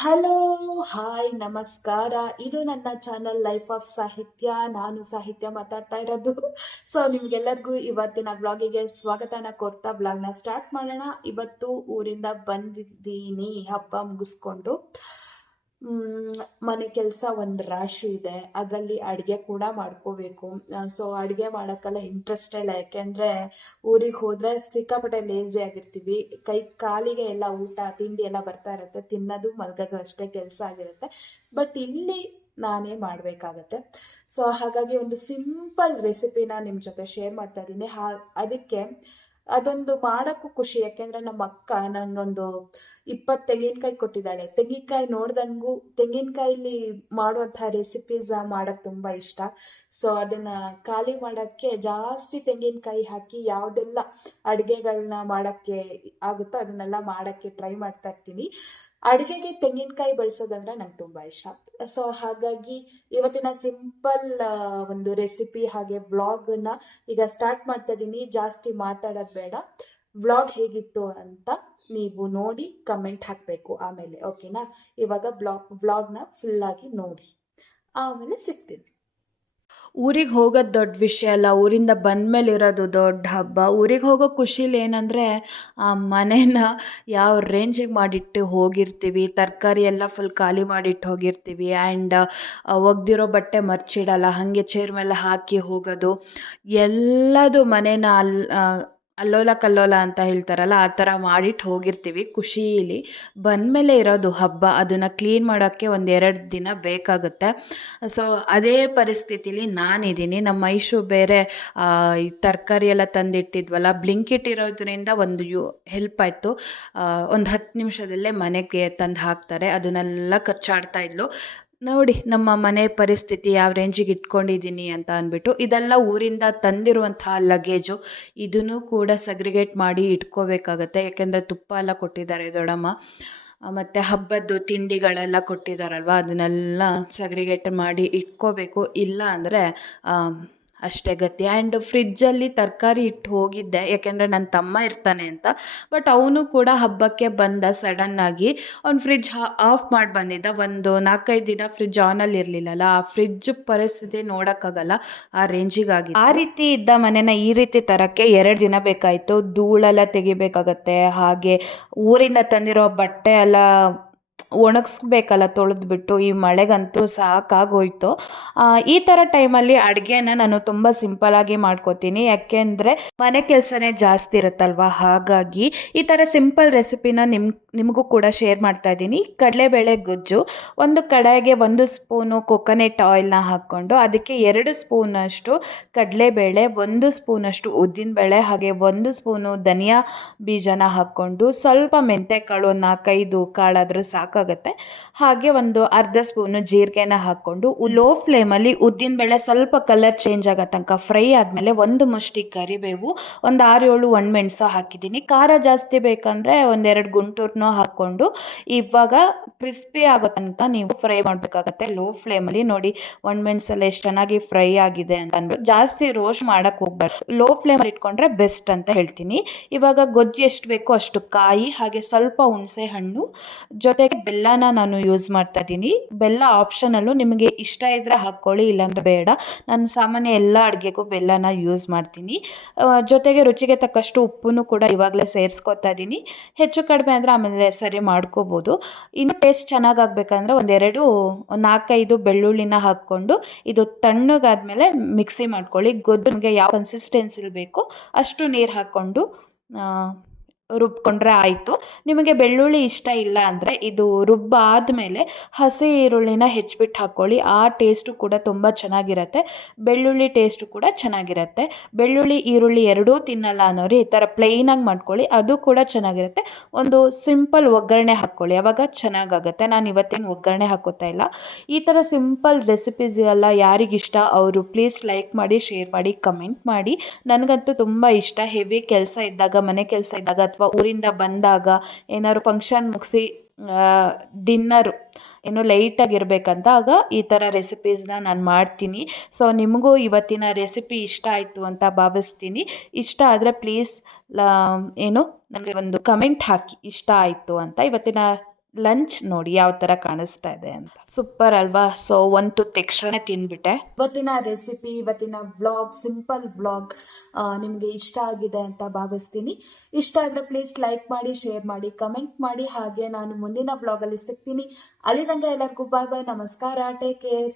Hello, hi, ನಮಸ್ಕಾರ. ಇದು ನನ್ನ ಚಾನಲ್ ಲೈಫ್ ಆಫ್ ಸಾಹಿತ್ಯ. ನಾನು ಸಾಹಿತ್ಯ ಮಾತಾಡ್ತಾ ಇರೋದು. ಸೊ ನಿಮ್ಗೆಲ್ಲರಿಗೂ ಇವತ್ತಿನ ಬ್ಲಾಗಿಗೆ ಸ್ವಾಗತನ ಕೊಡ್ತಾ ವ್ಲಾಗ್ನ ಸ್ಟಾರ್ಟ್ ಮಾಡೋಣ. ಇವತ್ತು ಊರಿಂದ ಬಂದಿದ್ದೀನಿ, ಹಬ್ಬ ಮುಗಿಸ್ಕೊಂಡು. ಮನೆ ಕೆಲಸ ಒಂದು ರಾಶಿ ಇದೆ. ಅದರಲ್ಲಿ ಅಡುಗೆ ಕೂಡ ಮಾಡ್ಕೋಬೇಕು. ಸೊ ಅಡುಗೆ ಮಾಡೋಕ್ಕೆಲ್ಲ ಇಂಟ್ರೆಸ್ಟ್ ಇಲ್ಲ. ಯಾಕೆಂದರೆ ಊರಿಗೆ ಹೋದರೆ ಸಿಕ್ಕಾಪಟ್ಟೆ ಲೇಸಿ ಆಗಿರ್ತೀವಿ. ಕೈ, ಕಾಲಿಗೆ ಎಲ್ಲ ಊಟ, ತಿಂಡಿ ಎಲ್ಲ ಬರ್ತಾ ಇರುತ್ತೆ. ತಿನ್ನೋದು, ಮಲಗೋದು ಅಷ್ಟೇ ಕೆಲಸ ಆಗಿರುತ್ತೆ. ಬಟ್ ಇಲ್ಲಿ ನಾನೇ ಮಾಡಬೇಕಾಗತ್ತೆ. ಸೊ ಹಾಗಾಗಿ ಒಂದು ಸಿಂಪಲ್ ರೆಸಿಪಿನ ನಿಮ್ಮ ಜೊತೆ ಶೇರ್ ಮಾಡ್ತಾ ಇದ್ದೀನಿ. ಹಾ, ಅದಕ್ಕೆ ಅದೊಂದು ಮಾಡೋಕ್ಕೂ ಖುಷಿ, ಯಾಕೆಂದರೆ ನಮ್ಮ ಅಕ್ಕ ನಂಗೊಂದು ಇಪ್ಪತ್ತು ತೆಂಗಿನಕಾಯಿ ಕೊಟ್ಟಿದ್ದಾಳೆ. ತೆಂಗಿನಕಾಯಿ ನೋಡ್ದಂಗೂ ತೆಂಗಿನಕಾಯಿಲಿ ಮಾಡುವಂತಹ ರೆಸಿಪೀಸ್ ಮಾಡೋಕ್ಕೆ ತುಂಬ ಇಷ್ಟ. ಸೊ ಅದನ್ನು ಖಾಲಿ ಮಾಡೋಕ್ಕೆ ಜಾಸ್ತಿ ತೆಂಗಿನಕಾಯಿ ಹಾಕಿ ಯಾವುದೆಲ್ಲ ಅಡುಗೆಗಳನ್ನ ಮಾಡೋಕ್ಕೆ ಆಗುತ್ತೋ ಅದನ್ನೆಲ್ಲ ಮಾಡೋಕ್ಕೆ ಟ್ರೈ ಮಾಡ್ತಾ ಇರ್ತೀನಿ. ಅಡುಗೆಗೆ ತೆಂಗಿನಕಾಯಿ ಬಳಸೋದಂದ್ರೆ ನಂಗೆ ತುಂಬ ಇಷ್ಟ. ಸೊ ಹಾಗಾಗಿ ಇವತ್ತಿನ ಸಿಂಪಲ್ ಒಂದು ರೆಸಿಪಿ ಹಾಗೆ ವ್ಲಾಗ್ನ ಈಗ ಸ್ಟಾರ್ಟ್ ಮಾಡ್ತಾ ಇದ್ದೀನಿ ಜಾಸ್ತಿ ಮಾತಾಡೋದು ಬೇಡ. ವ್ಲಾಗ್ ಹೇಗಿತ್ತು ಅಂತ ನೀವು ನೋಡಿ ಕಮೆಂಟ್ ಹಾಕಬೇಕು ಆಮೇಲೆ ಓಕೆನಾ ಇವಾಗ ಬ್ಲಾಗ್ ವ್ಲಾಗ್ನ ಫುಲ್ಲಾಗಿ ನೋಡಿ. ಆಮೇಲೆ ಸಿಗ್ತೀನಿ. ಊರಿಗೆ ಹೋಗೋದು ದೊಡ್ಡ ವಿಷಯ ಅಲ್ಲ. ಊರಿಂದ ಬಂದಮೇಲೆ ಇರೋದು ದೊಡ್ಡ ಹಬ್ಬ. ಊರಿಗೆ ಹೋಗೋ ಖುಷಿಲಿ ಏನಂದರೆ, ಆ ಮನೇನ ಯಾವ ರೇಂಜಿಗೆ ಮಾಡಿಟ್ಟು ಹೋಗಿರ್ತೀವಿ. ತರಕಾರಿ ಎಲ್ಲ ಫುಲ್ ಖಾಲಿ ಮಾಡಿಟ್ಟು ಹೋಗಿರ್ತೀವಿ. ಆ್ಯಂಡ್ ಒಗ್ದಿರೋ ಬಟ್ಟೆ ಮರ್ಚಿಡಲ್ಲ. ಹಾಗೆ ಚೇರ್ ಮೇಲೆ ಹಾಕಿ ಹೋಗೋದು. ಎಲ್ಲದು ಮನೇನ ಅಲ್ಲಿ ಅಲ್ಲೋಲ ಕಲ್ಲೋಲ ಅಂತ ಹೇಳ್ತಾರಲ್ಲ, ಆ ಥರ ಮಾಡಿಟ್ಟು ಹೋಗಿರ್ತೀವಿ ಖುಷೀಲಿ. ಬಂದಮೇಲೆ ಇರೋದು ಹಬ್ಬ, ಅದನ್ನು ಕ್ಲೀನ್ ಮಾಡೋಕ್ಕೆ ಒಂದು ಎರಡು ದಿನ ಬೇಕಾಗುತ್ತೆ. ಸೊ ಅದೇ ಪರಿಸ್ಥಿತಿಲಿ ನಾನಿದ್ದೀನಿ ನಮ್ಮ ಮೈಸೂರು ಬೇರೆ ಈ ತರಕಾರಿ ಎಲ್ಲ ತಂದಿಟ್ಟಿದ್ವಲ್ಲ ಬ್ಲಿಂಕಿಟ್ ಇರೋದ್ರಿಂದ ಒಂದು ಯು ಹೆಲ್ಪ್ ಆಯಿತು. ಒಂದು ಹತ್ತು ನಿಮಿಷದಲ್ಲೇ ಮನೆಗೆ ತಂದು ಹಾಕ್ತಾರೆ. ಅದನ್ನೆಲ್ಲ ಕಚ್ಚಾಡ್ತಾ ಇದ್ಲು. ನೋಡಿ, ನಮ್ಮ ಮನೆ ಪರಿಸ್ಥಿತಿ ಯಾವ ರೇಂಜಿಗೆ ಇಟ್ಕೊಂಡಿದ್ದೀನಿ ಅಂತ ಅಂದ್ಬಿಟ್ಟು, ಇದೆಲ್ಲ ಊರಿಂದ ತಂದಿರುವಂತಹ ಲಗೇಜು ಇದನ್ನು ಕೂಡ ಸಗ್ರಿಗೇಟ್ ಮಾಡಿ ಇಟ್ಕೋಬೇಕಾಗತ್ತೆ. ಯಾಕೆಂದರೆ ತುಪ್ಪ ಎಲ್ಲ ಕೊಟ್ಟಿದ್ದಾರೆ ದೊಡ್ಡಮ್ಮ. ಮತ್ತು ಹಬ್ಬದ್ದು ತಿಂಡಿಗಳೆಲ್ಲ ಕೊಟ್ಟಿದ್ದಾರಲ್ವ? ಅದನ್ನೆಲ್ಲ ಸಗ್ರಿಗೇಟ್ ಮಾಡಿ ಇಟ್ಕೋಬೇಕು. ಇಲ್ಲ ಅಂದರೆ ಅಷ್ಟೇ ಗತಿ ಆ್ಯಂಡ್ ಫ್ರಿಜ್ಜಲ್ಲಿ ತರಕಾರಿ ಇಟ್ಟು ಹೋಗಿದ್ದೆ. ಯಾಕೆಂದರೆ ನನ್ನ ತಮ್ಮ ಇರ್ತಾನೆ ಅಂತ. ಬಟ್ ಅವನು ಕೂಡ ಹಬ್ಬಕ್ಕೆ ಬಂದ ಸಡನ್ನಾಗಿ ಅವ್ನು ಫ್ರಿಜ್ ಆಫ್ ಮಾಡಿ ಬಂದಿದ್ದ ಒಂದು ನಾಲ್ಕೈದು ದಿನ ಫ್ರಿಜ್ ಆನಲ್ಲಿ ಇರಲಿಲ್ಲಲ್ಲ. ಆ ಫ್ರಿಜ್ ಪರಿಸ್ಥಿತಿ ನೋಡೋಕ್ಕಾಗಲ್ಲ. ಆ ರೇಂಜಿಗಾಗಿ ಆ ರೀತಿ ಇದ್ದ ಮನೆನ ಈ ರೀತಿ ತರೋಕ್ಕೆ ಎರಡು ದಿನ ಬೇಕಾಯಿತು. ಧೂಳೆಲ್ಲ ತೆಗಿಬೇಕಾಗತ್ತೆ. ಹಾಗೆ ಊರಿಂದ ತಂದಿರೋ ಬಟ್ಟೆ ಎಲ್ಲ ಒಣಗಿಸ್ಬೇಕಲ್ಲ, ತೊಳೆದ್ಬಿಟ್ಟು ಈ ಮಳೆಗಂತೂ ಸಾಕಾಗೋಯ್ತು. ಈ ಥರ ಟೈಮಲ್ಲಿ ಅಡುಗೆನ ನಾನು ತುಂಬ ಸಿಂಪಲಾಗಿ ಮಾಡ್ಕೋತೀನಿ. ಯಾಕೆಂದರೆ ಮನೆ ಕೆಲಸನೇ ಜಾಸ್ತಿ ಇರುತ್ತಲ್ವ? ಹಾಗಾಗಿ ಈ ಥರ ಸಿಂಪಲ್ ರೆಸಿಪಿನ ನಿಮ್ಮ ನಿಮಗೂ ಕೂಡ ಶೇರ್ ಮಾಡ್ತಾ ಇದ್ದೀನಿ. ಕಡಲೆಬೇಳೆ ಗೊಜ್ಜು, ಒಂದು ಕಡಾಯಿಗೆ ಒಂದು ಸ್ಪೂನು ಕೊಕೊನೆಟ್ ಆಯಿಲ್ನ ಹಾಕ್ಕೊಂಡು ಅದಕ್ಕೆ ಎರಡು ಸ್ಪೂನಷ್ಟು ಕಡಲೆಬೇಳೆ, ಒಂದು ಸ್ಪೂನಷ್ಟು ಉದ್ದಿನಬೇಳೆ, ಹಾಗೆ ಒಂದು ಸ್ಪೂನು ಧನಿಯಾ ಬೀಜನ ಹಾಕ್ಕೊಂಡು ಸ್ವಲ್ಪ ಮೆಂತೆ ಕಾಳು ನಾಲ್ಕೈದು ಕಾಳಾದರೂ ಸಾಕಾಗುತ್ತೆ. ಹಾಗೆ ಒಂದು ಅರ್ಧ ಸ್ಪೂನು ಜೀರಿಗೆನ ಹಾಕ್ಕೊಂಡು ಲೋ ಫ್ಲೇಮಲ್ಲಿ ಉದ್ದಿನಬೇಳೆ ಸ್ವಲ್ಪ ಕಲರ್ ಚೇಂಜ್ ಆಗೋ ತನಕ ಫ್ರೈ ಆದಮೇಲೆ ಒಂದು ಮುಷ್ಟಿ ಕರಿಬೇವು, ಒಂದು ಆರು ಏಳು ಒಣಮೆಣಸು ಹಾಕಿದ್ದೀನಿ. ಖಾರ ಜಾಸ್ತಿ ಬೇಕಂದರೆ ಒಂದೆರಡು ಗುಂಟೂರ್ನೂ ಹಾಕ್ಕೊಂಡು ಇವಾಗ ಕ್ರಿಸ್ಪಿ ಆಗೋ ತನಕ ನೀವು ಫ್ರೈ ಮಾಡಬೇಕಾಗತ್ತೆ. ಲೋ ಫ್ಲೇಮಲ್ಲಿ ನೋಡಿ ಒಣಮೆಣಸೆಲ್ಲ ಎಷ್ಟು ಚೆನ್ನಾಗಿ ಫ್ರೈ ಆಗಿದೆ ಅಂತ ಜಾಸ್ತಿ ರೋಸ್ಟ್ ಮಾಡೋಕ್ಕೆ ಹೋಗ್ಬಾರ್ದು ಲೋ ಫ್ಲೇಮಲ್ಲಿ ಇಟ್ಕೊಂಡ್ರೆ ಬೆಸ್ಟ್ ಅಂತ ಹೇಳ್ತೀನಿ. ಇವಾಗ ಗೊಜ್ಜು ಎಷ್ಟು ಬೇಕೋ ಅಷ್ಟು ಕಾಯಿ, ಹಾಗೆ ಸ್ವಲ್ಪ ಹುಣಸೆ ಹಣ್ಣು ಜೊತೆಗೆ ಬೆಲ್ಲನ ನಾನು ಯೂಸ್ ಮಾಡ್ತಾ ಇದ್ದೀನಿ. ಬೆಲ್ಲ ಆಪ್ಷನಲ್ಲು ನಿಮಗೆ ಇಷ್ಟ ಇದ್ದರೆ ಹಾಕ್ಕೊಳ್ಳಿ ಇಲ್ಲಾಂದರೆ ಬೇಡ. ನಾನು ಸಾಮಾನ್ಯ ಎಲ್ಲ ಅಡುಗೆಗೂ ಬೆಲ್ಲನ ಯೂಸ್ ಮಾಡ್ತೀನಿ. ಜೊತೆಗೆ ರುಚಿಗೆ ತಕ್ಕಷ್ಟು ಉಪ್ಪನ್ನು ಕೂಡ ಇವಾಗಲೇ ಸೇರಿಸ್ಕೊತಾ ಇದ್ದೀನಿ. ಹೆಚ್ಚು ಕಡಿಮೆ ಅಂದರೆ ಆಮೇಲೆ ಸರಿ ಮಾಡ್ಕೋಬೋದು. ಇನ್ನು ಟೇಸ್ಟ್ ಚೆನ್ನಾಗಾಗಬೇಕಂದ್ರೆ ಒಂದೆರಡು ಒಂದು ನಾಲ್ಕೈದು ಬೆಳ್ಳುಳ್ಳಿನ ಹಾಕ್ಕೊಂಡು ಇದು ತಣ್ಣಗಾದ್ಮೇಲೆ ಮಿಕ್ಸಿ ಮಾಡ್ಕೊಳ್ಳಿ. ಗೊಜ್ಜಿಗೆ ಯಾವ ಕನ್ಸಿಸ್ಟೆನ್ಸಿಲಿ ಬೇಕೋ ಅಷ್ಟು ನೀರು ಹಾಕ್ಕೊಂಡು ಆ, ರುಬ್ಕೊಂಡ್ರೆ ಆಯಿತು. ನಿಮಗೆ ಬೆಳ್ಳುಳ್ಳಿ ಇಷ್ಟ ಇಲ್ಲ ಅಂದರೆ ಇದು ರುಬ್ಬಾದಮೇಲೆ ಹಸಿ ಈರುಳ್ಳಿನ ಹೆಚ್ಚಿಬಿಟ್ಟು ಹಾಕ್ಕೊಳ್ಳಿ ಆ ಟೇಸ್ಟು ಕೂಡ ತುಂಬ ಚೆನ್ನಾಗಿರತ್ತೆ. ಬೆಳ್ಳುಳ್ಳಿ ಟೇಸ್ಟು ಕೂಡ ಚೆನ್ನಾಗಿರತ್ತೆ. ಬೆಳ್ಳುಳ್ಳಿ ಈರುಳ್ಳಿ ಎರಡೂ ತಿನ್ನಲ್ಲ ಅನ್ನೋರು ಈ ಥರ ಪ್ಲೈನಾಗಿ ಮಾಡ್ಕೊಳ್ಳಿ. ಅದು ಕೂಡ ಚೆನ್ನಾಗಿರುತ್ತೆ. ಒಂದು ಸಿಂಪಲ್ ಒಗ್ಗರಣೆ ಹಾಕ್ಕೊಳ್ಳಿ ಅವಾಗ ಚೆನ್ನಾಗಾಗುತ್ತೆ. ನಾನು ಇವತ್ತೇನು ಒಗ್ಗರಣೆ ಹಾಕೋತಾ ಇಲ್ಲ. ಈ ಥರ ಸಿಂಪಲ್ ರೆಸಿಪೀಸ್ ಎಲ್ಲ ಯಾರಿಗಿಷ್ಟ ಅವರು ಪ್ಲೀಸ್ ಲೈಕ್ ಮಾಡಿ ಶೇರ್ ಮಾಡಿ ಕಮೆಂಟ್ ಮಾಡಿ. ನನಗಂತೂ ತುಂಬ ಇಷ್ಟ. ಹೆವಿ ಕೆಲಸ ಇದ್ದಾಗ ಮನೆ ಕೆಲಸ ಇದ್ದಾಗ ಅಥವಾ ಊರಿಂದ ಬಂದಾಗ ಏನಾದ್ರು ಫಂಕ್ಷನ್ ಮುಗಿಸಿ ಡಿನ್ನರು ಏನು ಲೈಟಾಗಿರ್ಬೇಕಂತ ಆಗ ಈ ಥರ ರೆಸಿಪೀಸ್ನ ನಾನು ಮಾಡ್ತೀನಿ. ಸೊ ನಿಮಗೂ ಇವತ್ತಿನ ರೆಸಿಪಿ ಇಷ್ಟ ಆಯಿತು ಅಂತ ಭಾವಿಸ್ತೀನಿ. ಇಷ್ಟ ಆದರೆ ಪ್ಲೀಸ್ ಏನು ನನಗೆ ಒಂದು ಕಮೆಂಟ್ ಹಾಕಿ, ಇಷ್ಟ ಆಯಿತು ಅಂತ ಇವತ್ತಿನ ಲಂಚ್ ನೋಡಿ ಯಾವ ಥರ ಕಾಣಿಸ್ತಾ ಇದೆ ಅಂತ. ಸೂಪರ್ ಅಲ್ವಾ? ಸೊ ಒಂದು ತುತ್ತು ಎಕ್ಸ್ಟ್ರಾನೇ ತಿಂದ್ಬಿಟ್ಟೆ. ಇವತ್ತಿನ ರೆಸಿಪಿ ಇವತ್ತಿನ ವ್ಲಾಗ್ ಸಿಂಪಲ್ ವ್ಲಾಗ್ ನಿಮಗೆ ಇಷ್ಟ ಆಗಿದೆ ಅಂತ ಭಾವಿಸ್ತೀನಿ. ಇಷ್ಟ ಆದರೆ ಪ್ಲೀಸ್ ಲೈಕ್ ಮಾಡಿ ಶೇರ್ ಮಾಡಿ ಕಮೆಂಟ್ ಮಾಡಿ. ಹಾಗೆ ನಾನು ಮುಂದಿನ ವ್ಲಾಗಲ್ಲಿ ಸಿಗ್ತೀನಿ. ಅಲ್ಲಿ ತನಕ ಎಲ್ಲರಿಗೂ ಬಾಯ್ ಬಾಯ್ ನಮಸ್ಕಾರ. Take care